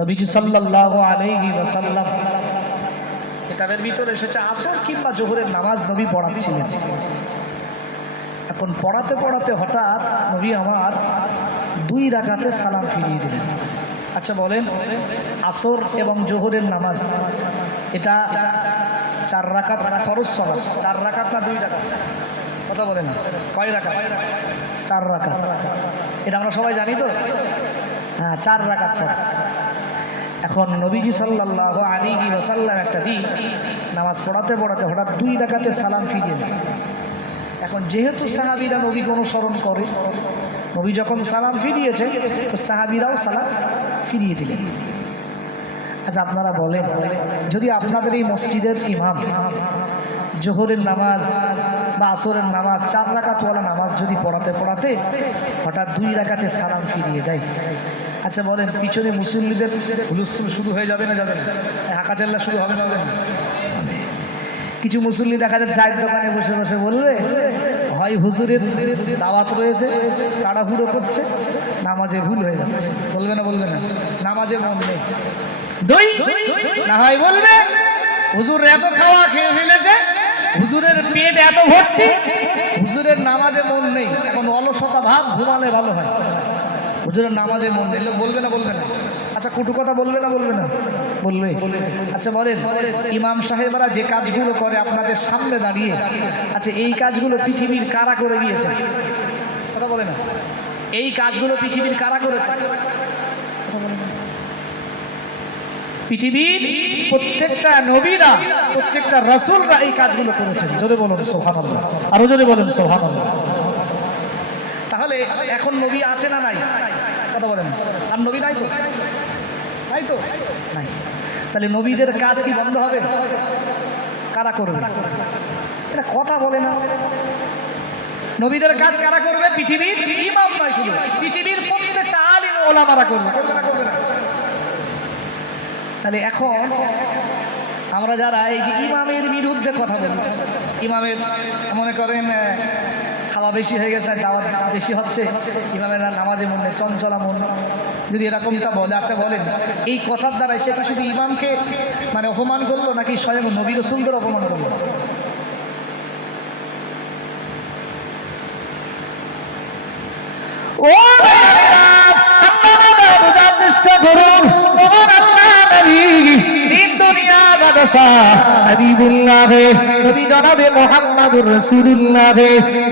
নবীজি সাল্লাল্লাহু আলাইহি ওয়াসাল্লাম কিতাবের ভিতরে এসেছে আসর কিংবা জোহরের নামাজ নবী পড়াচ্ছিলেন। এখন পড়াতে পড়াতে হঠাৎ নবী আমার 2 রাকাতে সালাম ফিরিয়ে দিলেন। আচ্ছা বলেন, আসর এবং জোহরের নামাজ এটা 4 রাকাত ফরজ সালাত, 4 রাকাত না 2 রাকাত? কথা বলেন, কয় রাকাত? 4 রাকাত। এটা আমরা সবাই জানি তো? হ্যাঁ, 4 রাকাত ফরজ। এখন নবীজি সাল্লাল্লাহু আলাইহি ওয়াসাল্লাম একটা দিন নামাজ পড়াতে পড়াতে হঠাৎ 2 রাকাতে সালাম ফিরিয়ে দিলেন। এখন যেহেতু সাহাবীরা নবীকে অনুসরণ করে, নবী যখন সালাম ফিরিয়েছে তো সাহাবীরাও সালাম ফিরিয়ে দিলেন। আচ্ছা আপনারা বলেন, যদি আপনাদের এই মসজিদের ইমাম জোহরের নামাজ বা আসরের নামাজ 4 রাকাতওয়ালা নামাজ যদি পড়াতে পড়াতে হঠাৎ 2 রাকাতে সালাম ফিরিয়ে দেয়, আচ্ছা বলেন পিছনে মুসল্লিদের হুলস্থুল শুরু হয়ে যাবে না যাবে না? হাঁকাচাল্লা শুরু হবে না হবে না? কিছু মুসল্লি দেখা যায় চায়ের দোকানে বসে বসে বলবে, হয় হুজুরের দাওয়াত রয়েছে তাড়াহুড়ো করছে, নামাজে ভুল হয়ে যাচ্ছে। বলবে না বলবে না? নামাজে মন নেই। না হয় বলবে হুজুর এত খাওয়া খেয়ে ফেলেছে, হুজুরের পেট এত ভর্তি, হুজুরের নামাজে মন নেই, এখন অলসতা ভাব, ঘুমালে ভালো হয়, হুজুরের নামাজে মন নেই। বলবে না বলবে না? আচ্ছা কটু কথা বলবে না বলবে না? বলবে। আচ্ছা বলেন, ইমাম সাহেবরা যে কাজগুলো করে আপনাদের সামনে দাঁড়িয়ে, আচ্ছা এই কাজগুলো পৃথিবীর কারা করে দিয়েছে? কথা বলে না? এই কাজগুলো পৃথিবীর কারা করেছে? পৃথিবীর প্রত্যেকটা নবীরা, প্রত্যেকটা রাসূলরা এই কাজগুলো করেছেন। জোরে বলুন সুবহানাল্লাহ, আরো জোরে বলুন সুবহানাল্লাহ। তাহলে এখন নবী আছে না নাই? কথা বলেন, আর নবী নাই তো? নাই তো? নাই। তাহলে নবীদের কাজ কি বন্ধ হবে? কারা করবে? এটা কথা বলে না। নবীদের কাজ কারা করবে? পৃথিবীর ইমাম নয়, শুধু পৃথিবীর প্রত্যেকটা আলিম ওলামারা করবে। তাহলে এখন আমরা যারা এই যে ইমামের বিরুদ্ধে কথা বলি, ইমামের মনে করেন খাওয়া বেশি হয়ে গেছে, দাওয়াত বেশি হচ্ছে, ইমামের নামাজে মন নেই, চঞ্চলা মন, যদি এরকমটা বলে, আচ্ছা বলেন এই কথার দ্বারা সে কি শুধু ইমামকে মানে অপমান করলো নাকি স্বয়ং নবী রাসূলদের অপমান করলো? ও বোঝার চেষ্টা করুন, নবী জনাবে মুহাম্মদুর রাসূলুল্লাহ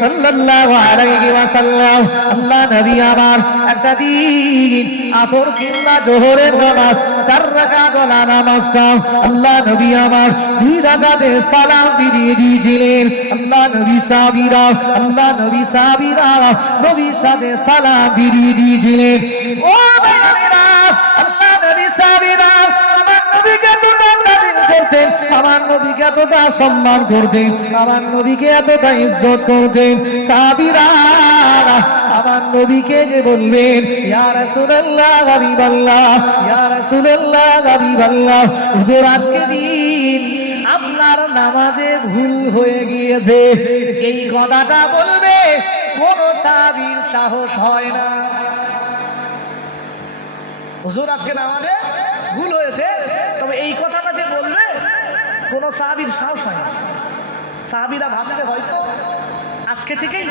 সাল্লাল্লাহু আলাইহি ওয়াসাল্লাম, আল্লাহ নবী আমার একটা দিন আসর কিংবা জোহরের নামাজ 4 রাকাত ওয়ালা নামাজটা আল্লাহ নবী আমার 2 রাকাতে সালাম ফিরিয়ে দিয়েছিলেন। আল্লাহ নবী সাহাবীরা নবীর সাথে সালাম ফিরিয়ে দিয়েছিলেন। ও ভাইরা, আল্লাহ নবী সাহাবীরা আমার নবীকে করতেন, আমার নবীকে এতটা সম্মান করতেন, আমার নবীকে এতটা ইজ্জত করতেন। সাহাবীরা আমার নবীকে যে বলবেন ইয়া রাসূলুল্লাহ হাবিবাল্লাহ, ইয়া রাসূলুল্লাহ হাবিবাল্লাহ, হুজুর আজকে দিন আপনার নামাজে ভুল হয়ে গিয়েছে, এই কথাটা বলবে কোন সাহাবীর সাহস হয় না। হুজুর আজকে নামাজে ভুল হয়েছে, তবে এই কথাটা যে বলবে কোন সাহাবীর সাহস হয় না। সাহাবীরা ভাবছে হয়তো আজকে থেকেই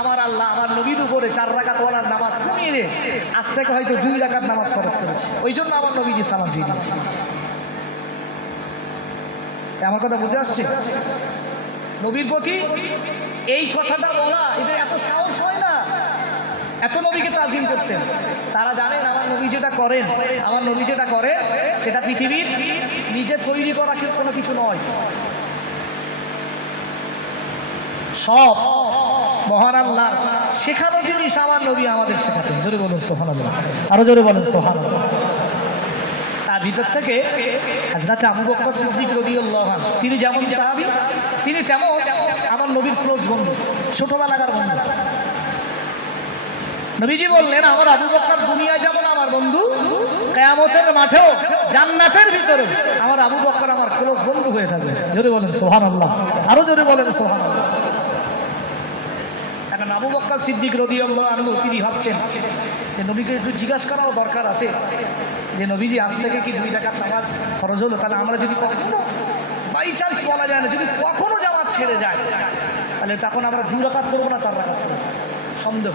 আমার আল্লাহ আমার নবীর উপরে 4 রাকাত ওয়ালার নামাজ কমিয়ে দিয়ে আজ থেকে হয়তো 2 রাকাত নামাজ ফরজ করেছে, ওই জন্য আমার নবীজি সালাম দিয়ে দিয়েছে। আমার কথা বুঝে আসছে? নবীর প্রতি এই কথাটা বলা, এদের এত সাহস হয় না, এত নবীকে তাজিম করতেন। তারা জানেন আমার নবী যেটা করেন, আমার নবী যেটা করে সেটা পৃথিবীর নিজে তৈরি করা কোনো কিছু নয়, সব মহান আল্লাহর শেখানো জিনিস আমার নবী আমাদের শেখাতেন। জোরে বলুন সুবহানাল্লাহ, আরো জোরে বলুন সুবহানাল্লাহ। তার ভিতর থেকে হযরত আবু বকর সিদ্দিক রাদিয়াল্লাহু আনহু, তিনি যেমন সাহাবী তিনি তেমন আমার নবীর ক্লোজ বন্ধু, ছোটবেলাকার বন্ধু। নবীজি বললেন আমার আবু বকর দুনিয়ায় যেমন আমার বন্ধু, কিয়ামতের মাঠেও জান্নাতের ভিতরে আমার আবু বকর আমার ক্লোজ বন্ধু হয়ে থাকবে। জোরে বলেন সুবহানাল্লাহ, আরো জোরে বলেন সুবহানাল্লাহ। এখন আবু বকর সিদ্দিক রাদিয়াল্লাহু আনহু তিনি ভাবছেন যে নবীকে একটু জিজ্ঞাসা করাও দরকার আছে যে নবীজি আজ থেকে কি 2 রাকাত নামাজ ফরজ হলো, তাহলে আমরা যদি কখনো বাই চান্স বলা যায় না, যদি কখনো জামাত ছেড়ে যায় তাহলে তখন আমরা 2 রাকাত করবো না 4 রাকাত করবো, সন্দেহ।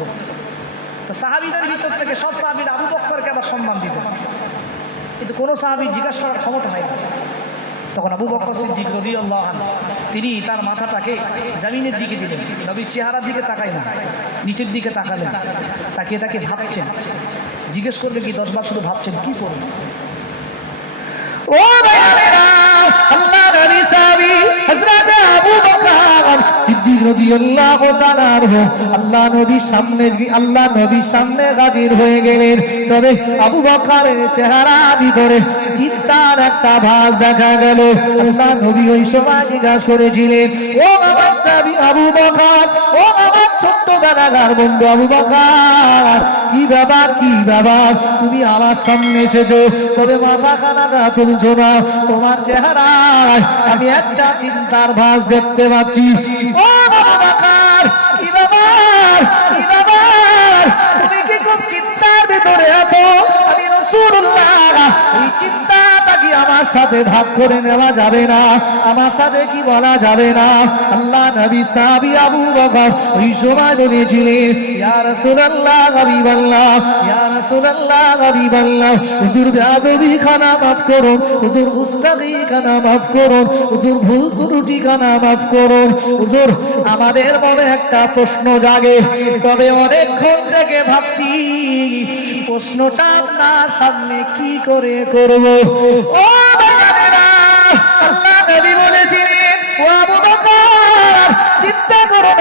তো সাহাবীদের ভিতর থেকে সব সাহাবীরা আবু বকরকে আবার সম্মান দিতেন, কিন্তু কোনো সাহাবী জিজ্ঞাসা করার ক্ষমতা হয় না। তখন আবু বকর সিদ্দিক রাদিয়াল্লাহু আনহু তিনি তার মাথাটাকে জমিনের দিকে দিলেন, নবীর চেহারার দিকে তাকাই না, নিচের দিকে তাকালেন, তাকিয়ে তাকে ভাবছেন। জিজ্ঞেস করলে কি 10 বার শুধু ভাবছেন কি করবেন। ও ভাইরা, আল্লাহ নবী সাহাবী হযরত আবু বকর সিদ্দিক রাদিয়াল্লাহু তাআলা আল্লাহ নবীর সামনে হাজির হয়ে গেলেন। তবে আবু বকরের চেহারা ভিতরে চিন্তার একটা ভাঁজ দেখা গেল। আল্লাহ নবী ওই সময় জিজ্ঞাসা করেছিলেন, ও আমার সাহাবী আবু বকর, ও আমার ছোট্ট দাদাগার বন্ধু আবু বকর, কি ব্যাপার তুমি আমার সামনে এসেছো, তবে মাথা কানাটা তুলছো না, তোমার চেহারায় আমি একটা চিন্তার ভাঁজ দেখতে পাচ্ছি। ও আবু বকর, কি ব্যাপার তুমি কি খুব চিন্তার ভিতরে আছো? আমি রাসূলুল্লাহ, এই চিন্তাটা কি আমার সাথে ভাগ করে নেওয়া যাবে না, আমার সাথে কি বলা যাবে না? আল্লাহ নবী সাহাবী আবু বকর ওই সময় বলেছিলেন, ইয়া রাসূলুল্লাহ হাবিবাল্লাহ, ইয়া রাসূলুল্লাহ হাবিবাল্লাহ, হুজুর বেয়াদবি খানা মাফ করুন, হুজুর গুস্তাখি খানা মাফ করুন, হুজুর ভুল ত্রুটি খানা মাফ করুন। হুজুর আমাদের মনে একটা প্রশ্ন জাগে, তবে অনেকক্ষণ থেকে ভাবছি প্রশ্নটা আপনার সামনে কি করে করব। ও ভাইরা, আল্লাহ নবী বলেছিলেন, ও আবু বকর, চিন্তা করো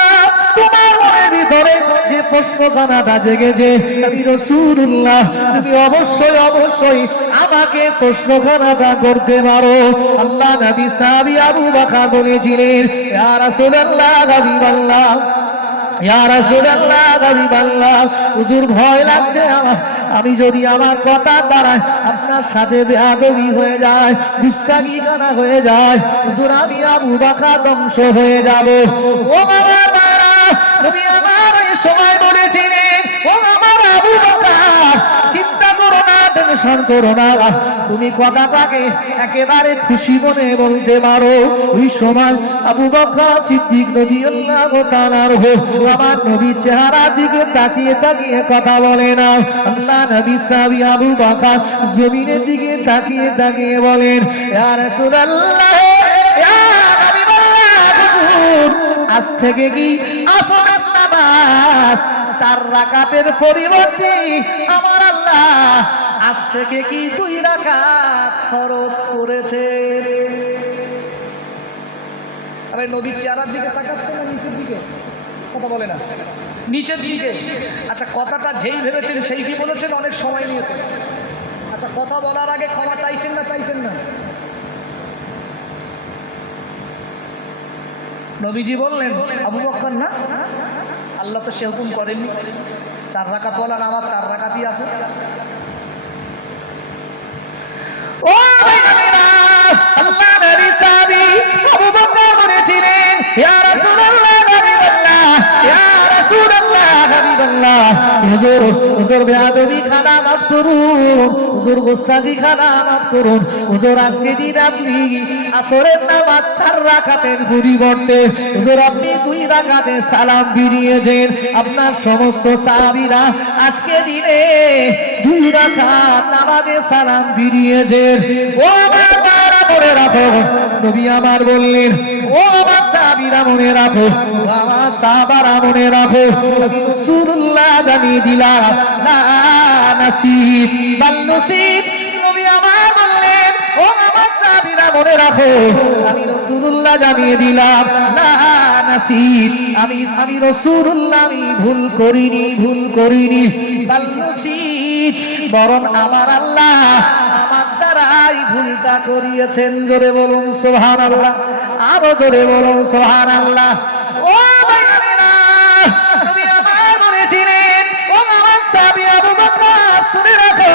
না, তোমার মনের ভিতরে যে প্রশ্নখানাটা জেগেছে, আমি রাসূলুল্লাহ, তুমি অবশ্যই আমাকে প্রশ্নখানাটা করতে পারো। আল্লাহ নবী সাহাবী আবু বকর বলেছিলেন, ইয়া রাসূলুল্লাহ হাবিবাল্লাহ, ইয়া রাসূলুল্লাহ হাবিবাল্লাহ, হুজুর ভয় লাগছে আমার, আমি যদি আমার কথা বাড়াই আপনার সাথে বেয়াদবি হয়ে যায়, গুস্তাখি করা হয়ে যায়, হুজুর আমি আবু বকর ধ্বংস হয়ে যাব। ও বাবা, তুমি আমার এই সময় বলেছিলেন, ও আমার আবু বকর, চিন্তা করো না, টেনশন করো না, তুমি কথাটাকে একেবারে খুশি মনে বলতে পারো। ওই সময় আবু বকর সিদ্দিক রাদিয়াল্লাহু তাআলা আমার নবীর চেহারার দিকে তাকিয়ে কথা বলে না। আল্লাহ নবী সাহাবী আবু বকর জমিনের দিকে তাকিয়ে বলেন, ইয়া রাসূলুল্লাহ, ইয়া হাবিবাল্লাহ, হুজুর আজ থেকে কি আসরের নামাজ 4 রাকাতের পরিবর্তে আমার আল্লাহ আজ থেকে কি 2 রাকাত ফরজ করেছে? আরে নবীর চেহারার দিকে তাকাচ্ছে না নিচের দিকে? কথা বলে না, নিচের দিকে। আচ্ছা, কথাটা যেই ভেবেছেন সেই কি বলেছেন? অনেক সময় নিয়েছেন। আচ্ছা, কথা বলার আগে ক্ষমা চাইছেন না? নবীজি বললেন, আবু বকর না, আল্লাহ তো সে হুকুম করেননি, 4 রাকাত ওয়ালা নামাজ 4 রাকাতই আছে। ও ভাইরা, আল্লাহ নবী সাহাবী আবু বকর বলেছিলেন, ইয়া রাসূলুল্লাহ হাবিবাল্লাহ, ইয়া রাসূলুল্লাহ হাবিবাল্লাহ, হুজুর বেয়াদবি খানা মাফ করুন, হুজুর গুস্তাখি খানা মাফ করুন, হুজুর আজকে দিন আপনি আসরের নামাজ 4 রাকাতের পরিবর্তে হুজুর আপনি 2 রাকাতে সালাম ফিরিয়েছেন। আপনার সমস্ত সাহাবীরা আজকে দিনে 2 রাকাত নামাজে সালাম ফিরিয়েছেন। ও আমার তারা মনে রাখো, নবী আমার বললেন, ও আমার সাহাবীরা মনে রাখো, আমার সাহাবারা মনে রাখো, রাসূলুল্লাহ জানিয়ে দিলাম, লা নাসিব বাল নসিব। নবী আমার বললেন, ও আমার সাহাবীরা মনে রাখো, আমি রাসূলুল্লাহ জানিয়ে দিলাম, লা নাসিব, আমি রাসূলুল্লাহ আমি ভুল করিনি, বাল নসিব, বরং আমার আল্লাহ আমার দ্বারাই ভুলটা করিয়েছেন। জোরে বলুন সুবহানাল্লাহ, আরো জোরে বলুন সুবহানাল্লাহ। ও ভাইরা, নবী আমার বলেছিলেন, ও আমার সাহাবী আবু বকর শুনে রাখো,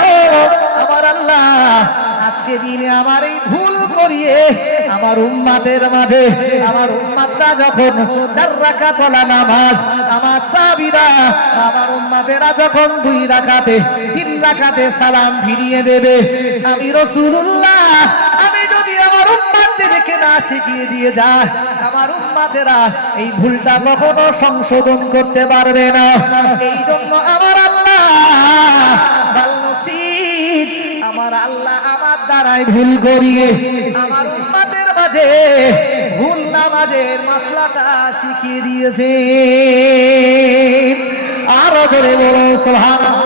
আমার আল্লাহ আজকে দিনে আমার এই ভুল করিয়ে আমার উম্মাতের মাঝে আমার উম্মাতরা যখন 4 রাকাত নামাজ আমার সাহাবীরা আমার উম্মাতেরা যখন 2 রাকাতে 3 রাকাতে সালাম ফিরিয়ে দেবে, আমি রাসূলুল্লাহ আমি যদি আমার উম্মাতদেরকে না শিখিয়ে দিয়ে যায় আমার উম্মাতেরা এই ভুলটা কখনো সংশোধন করতে পারবে না। এই জন্য আমার আল্লাহ আমার আল্লাহ আমার দ্বারাই ভুল করিয়ে আমার উম্মতের মাঝে ভুল নামাজের মাসলাটা শিখিয়ে দিয়েছে। আরো জোরে বলো সুবহানাল্লাহ।